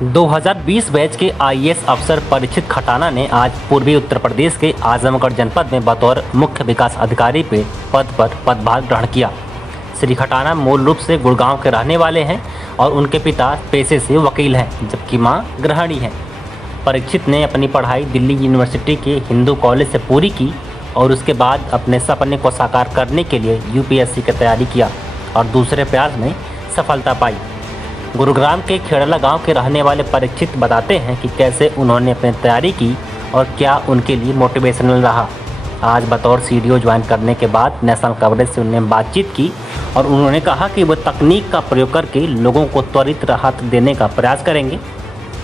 2020 batch के IAS अफसर परीक्षित खटाना ने आज पूर्वी उत्तर प्रदेश के आजमगढ़ जनपद में बतौर मुख्य विकास अधिकारी पे पद पर पदभार ग्रहण किया। श्री खटाना मूल रूप से गुड़गांव के रहने वाले हैं और उनके पिता पेशे से वकील हैं, जबकि मां गृहिणी हैं। परीक्षित ने अपनी पढ़ाई दिल्ली यूनिवर्सिटी के हिंदू कॉलेज से पूरी की और उसके बाद अपने सपने को साकार करने के लिए यूपीएससी की तैयारी किया और दूसरे प्रयास में सफलता पाई। गुरुग्राम के खेड़ला गांव के रहने वाले परीक्षित बताते हैं कि कैसे उन्होंने अपनी तैयारी की और क्या उनके लिए मोटिवेशनल रहा। आज बतौर सीडीओ ज्वाइन करने के बाद नेशनल कवरेज से उन्होंने बातचीत की और उन्होंने कहा कि वो तकनीक का प्रयोग करके लोगों को त्वरित राहत देने का प्रयास करेंगे।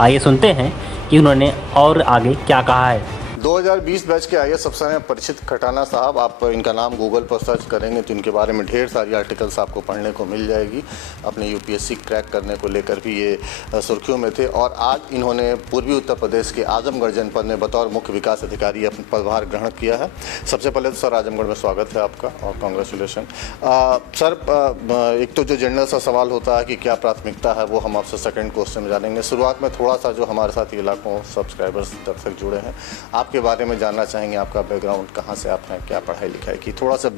आइए सुनते हैं कि उन्होंने और आगे क्या कहा है। 2020 बैच के आईएएस अफसर हैं परीक्षित खटाना साहब। आप इनका नाम गूगल पर सर्च करेंगे तो इनके बारे में ढेर सारी आर्टिकल्स आपको पढ़ने को मिल जाएगी। अपने यूपीएससी क्रैक करने को लेकर भी ये सुर्खियों में थे और आज इन्होंने पूर्वी उत्तर प्रदेश के आजमगढ़ जनपद में बतौर मुख्य विकास अधिकारी अपना पदभार ग्रहण किया है। सबसे पहले तो सर आजमगढ़ में स्वागत है आपका और कॉन्ग्रेचुलेशन। सर, एक तो जो जनरल सा सवाल होता है कि क्या प्राथमिकता है, वो हम आपसे सेकेंड क्वेश्चन में जानेंगे। शुरुआत में थोड़ा सा जो हमारे साथ लाखों सब्सक्राइबर्स दर्शक जुड़े हैं, आपके बारे में जानना चाहेंगे। आपका बैकग्राउंड कहाँ से, आपने क्या पढ़ाई लिखाई की, थोड़ा सा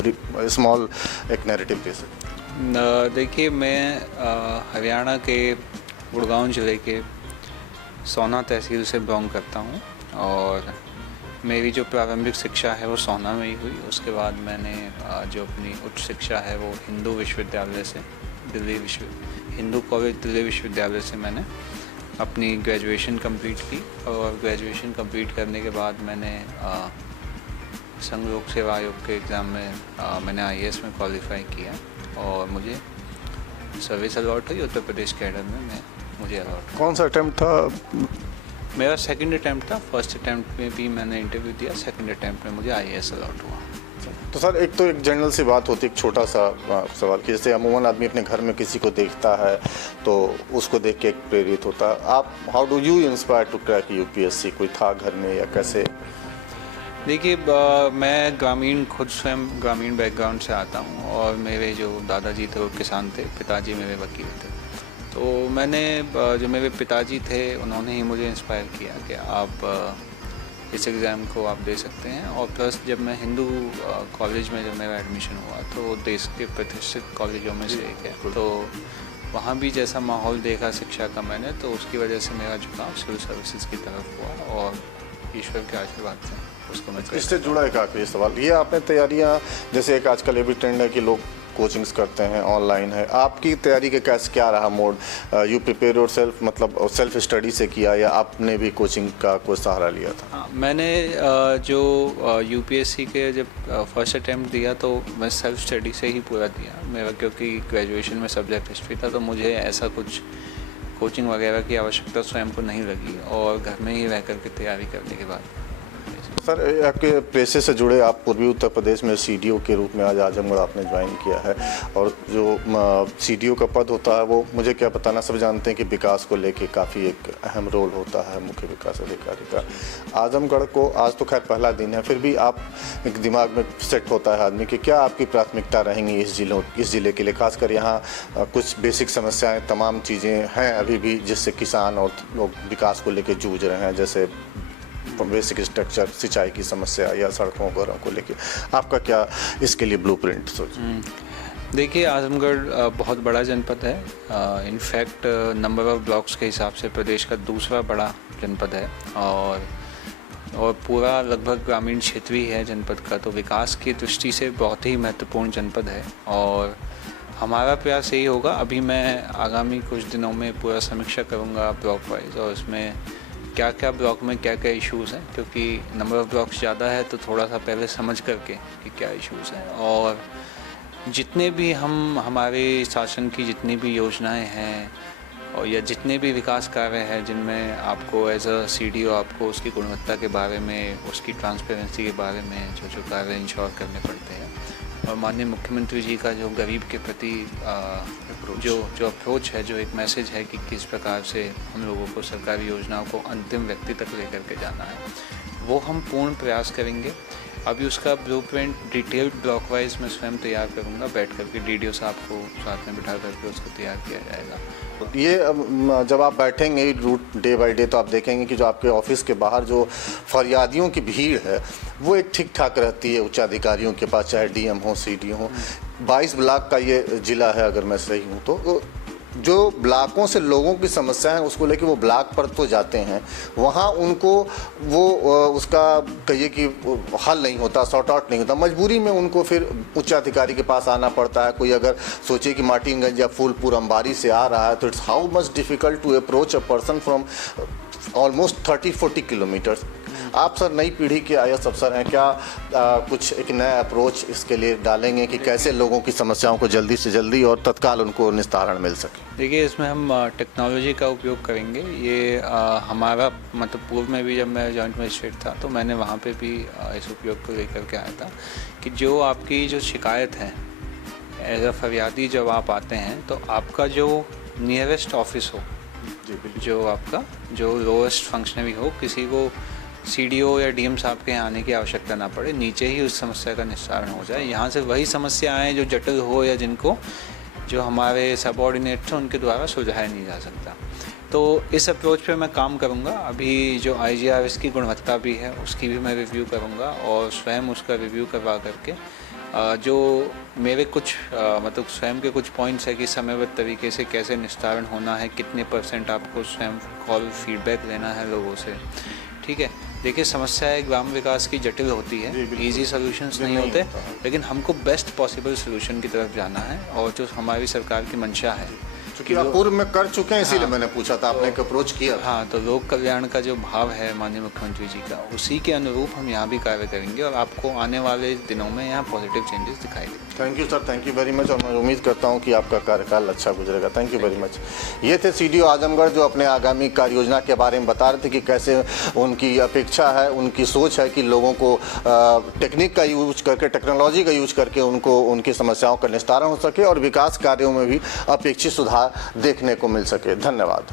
स्मॉल एक नैरेटिव दे सकते। देखिए, मैं हरियाणा के गुड़गांव ज़िले के सोना तहसील से बिलोंग करता हूँ और मेरी जो प्रारंभिक शिक्षा है वो सोना में ही हुई। उसके बाद मैंने जो अपनी उच्च शिक्षा है वो हिंदू विश्वविद्यालय से हिंदू कॉलेज दिल्ली विश्वविद्यालय से मैंने अपनी ग्रेजुएशन कंप्लीट की और ग्रेजुएशन कंप्लीट करने के बाद मैंने संघ लोक सेवा आयोग के एग्ज़ाम में मैंने आईएएस में क्वालिफाई किया और मुझे सर्विस अलॉट हुई उत्तर प्रदेश कैडर में। मुझे अलॉट। कौन सा अटैम्प्ट था? मेरा सेकंड अटैम्प्ट था। फर्स्ट अटैम्प्ट में भी मैंने इंटरव्यू दिया, सेकंड अटैम्प्ट में मुझे आईएएस अलॉट हुआ। तो सर, एक तो एक जनरल सी बात होती है, एक छोटा सा सवाल कि जैसे अमूमन आदमी अपने घर में किसी को देखता है तो उसको देख के एक प्रेरित होता है। आप how do you inspire to crack UPSC? कोई था घर में या कैसे? देखिए, मैं खुद स्वयं ग्रामीण बैकग्राउंड से आता हूँ और मेरे जो दादाजी थे वो किसान थे, पिताजी मेरे वकील थे। तो मैंने जो मेरे पिताजी थे उन्होंने ही मुझे इंस्पायर किया कि आप इस एग्ज़ाम को आप दे सकते हैं। और प्लस जब मैं हिंदू कॉलेज में जब मेरा एडमिशन हुआ तो देश के प्रतिष्ठित कॉलेजों में से एक है, तो वहाँ भी जैसा माहौल देखा शिक्षा का मैंने, तो उसकी वजह से मेरा झुकाव सिविल सर्विसेज की तरफ हुआ और ईश्वर के आशीर्वाद से उसको मैं। इससे जुड़ा एक आखिरी सवाल, ये आपने तैयारियाँ, जैसे एक आजकल ये भी ट्रेंड है कि लोग कोचिंग्स करते हैं, ऑनलाइन है, आपकी तैयारी के कैसे क्या रहा mode? You prepare your self, मतलब सेल्फ स्टडी से किया या आपने भी कोचिंग का कोई सहारा लिया था? मैंने जो यूपीएससी के जब फर्स्ट अटैम्प्ट दिया तो मैं सेल्फ स्टडी से ही पूरा दिया मेरा, क्योंकि ग्रेजुएशन में सब्जेक्ट हिस्ट्री था तो मुझे ऐसा कुछ कोचिंग वगैरह की आवश्यकता स्वयं को नहीं लगी और घर में ही रह कर के तैयारी करने के बाद। सर, आपके पेशे से जुड़े, आप पूर्वी उत्तर प्रदेश में सीडीओ के रूप में आज आजमगढ़ आपने ज्वाइन किया है और जो सीडीओ का पद होता है वो मुझे क्या बताना, सब जानते हैं कि विकास को लेके काफ़ी एक अहम रोल होता है मुख्य विकास अधिकारी का। आजमगढ़ को आज तो खैर पहला दिन है, फिर भी आप एक दिमाग में सेट होता है आदमी कि क्या आपकी प्राथमिकता रहेंगी इस ज़िले के लिए, खासकर यहाँ कुछ बेसिक समस्याएँ तमाम चीज़ें हैं अभी भी जिससे किसान और लोग विकास को लेकर जूझ रहे हैं, जैसे बेसिक स्ट्रक्चर, सिंचाई की समस्या या सड़कों वगैरह को लेके आपका क्या इसके लिए ब्लूप्रिंट सोच? देखिए, आजमगढ़ बहुत बड़ा जनपद है। इनफैक्ट नंबर ऑफ ब्लॉक्स के हिसाब से प्रदेश का दूसरा बड़ा जनपद है और पूरा लगभग ग्रामीण क्षेत्र ही है जनपद का, तो विकास की दृष्टि से बहुत ही महत्वपूर्ण जनपद है और हमारा प्रयास यही होगा। अभी मैं आगामी कुछ दिनों में पूरा समीक्षा करूँगा ब्लॉक वाइज और उसमें क्या क्या ब्लॉक में क्या क्या इश्यूज़ हैं, क्योंकि नंबर ऑफ़ ब्लॉक्स ज़्यादा है तो थोड़ा सा पहले समझ करके कि क्या इश्यूज़ हैं और जितने भी हमारे शासन की जितनी भी योजनाएं हैं और या जितने भी विकास कार्य हैं जिनमें आपको एज अ सीडीओ आपको उसकी गुणवत्ता के बारे में, उसकी ट्रांसपेरेंसी के बारे में जो कार्य इंश्योर करने पड़ते हैं और माननीय मुख्यमंत्री जी का जो गरीब के प्रति जो अप्रोच है, जो एक मैसेज है कि किस प्रकार से हम लोगों को सरकारी योजनाओं को अंतिम व्यक्ति तक लेकर के जाना है, वो हम पूर्ण प्रयास करेंगे। अभी उसका ब्लूप्रिंट डिटेल्ड ब्लॉक वाइज मैं स्वयं तैयार करूँगा, बैठ करके डीडीओ साहब को साथ में बिठा करके उसको तैयार किया जाएगा ये जब आप बैठेंगे रूट डे बाय डे तो आप देखेंगे कि जो आपके ऑफिस के बाहर जो फरियादियों की भीड़ है वो एक ठीक ठाक रहती है उच्चाधिकारियों के पास, चाहे डीएम हो, सीडी हो। 22 ब्लॉक का ये ज़िला है अगर मैं सही हूँ तो। जो ब्लॉकों से लोगों की समस्या है उसको लेके वो ब्लॉक पर तो जाते हैं, वहाँ उनको वो उसका कहिए कि हल नहीं होता, सॉर्ट आउट नहीं होता, मजबूरी में उनको फिर उच्चाधिकारी के पास आना पड़ता है। कोई अगर सोचे कि मार्टिनगंज या फूलपुर अंबारी से आ रहा है तो it's how much difficult to approach a person from almost 30-40 kilometers. आप सर नई पीढ़ी के आईएएस अफसर हैं, क्या कुछ एक नया अप्रोच इसके लिए डालेंगे कि कैसे लोगों की समस्याओं को जल्दी से जल्दी और तत्काल उनको निस्तारण मिल सके? देखिए, इसमें हम टेक्नोलॉजी का उपयोग करेंगे। ये हमारा मतलब पूर्व में भी जब मैं जॉइंट मजिस्ट्रेट था तो मैंने वहाँ पे भी इस उपयोग को लेकर के आया था कि जो आपकी जो शिकायत है एज अ फरियादी जब आप आते हैं तो आपका जो नियरेस्ट ऑफिस हो, जो आपका जो लोएस्ट फंक्शनरी हो, किसी को सीडीओ या डीएम साहब के यहाँ आने की आवश्यकता ना पड़े, नीचे ही उस समस्या का निस्तारण हो जाए। यहाँ से वही समस्याएं जो जटिल हो या जिनको जो हमारे सबऑर्डिनेट्स हैं उनके द्वारा सुलझाया नहीं जा सकता। तो इस अप्रोच पे मैं काम करूँगा। अभी जो IGRS की गुणवत्ता भी है उसकी भी मैं रिव्यू करूँगा और स्वयं उसका रिव्यू करवा करके जो मेरे कुछ मतलब स्वयं के कुछ पॉइंट्स है कि समयबद्ध तरीके से कैसे निस्तारण होना है, कितने % आपको स्वयं कॉल फीडबैक लेना है लोगों से। ठीक है, देखिए समस्याएं ग्राम विकास की जटिल होती है, इजी सॉल्यूशंस नहीं होते, लेकिन हमको बेस्ट पॉसिबल सॉल्यूशन की तरफ जाना है और जो हमारी सरकार की मंशा है क्योंकि आप पूर्व में कर चुके हैं, इसीलिए मैंने पूछा था, आपने एक अप्रोच किया। हाँ, तो लोक कल्याण का जो भाव है माननीय मुख्यमंत्री जी का, उसी के अनुरूप हम यहाँ भी कार्य करेंगे और आपको आने वाले दिनों में यहाँ पॉजिटिव चेंजेस दिखाई देंगे। Thank you sir, thank you very much, और मैं उम्मीद करता हूँ कि आपका कार्यकाल अच्छा गुजरेगा। Thank you very much. ये थे सीडीओ आजमगढ़ जो अपने आगामी कार्य योजना के बारे में बता रहे थे कि कैसे उनकी अपेक्षा है, उनकी सोच है कि लोगों को टेक्निक का यूज करके, टेक्नोलॉजी का यूज करके उनको उनकी समस्याओं का निस्तारण हो सके और विकास कार्यों में भी अपेक्षित सुधार देखने को मिल सके। धन्यवाद।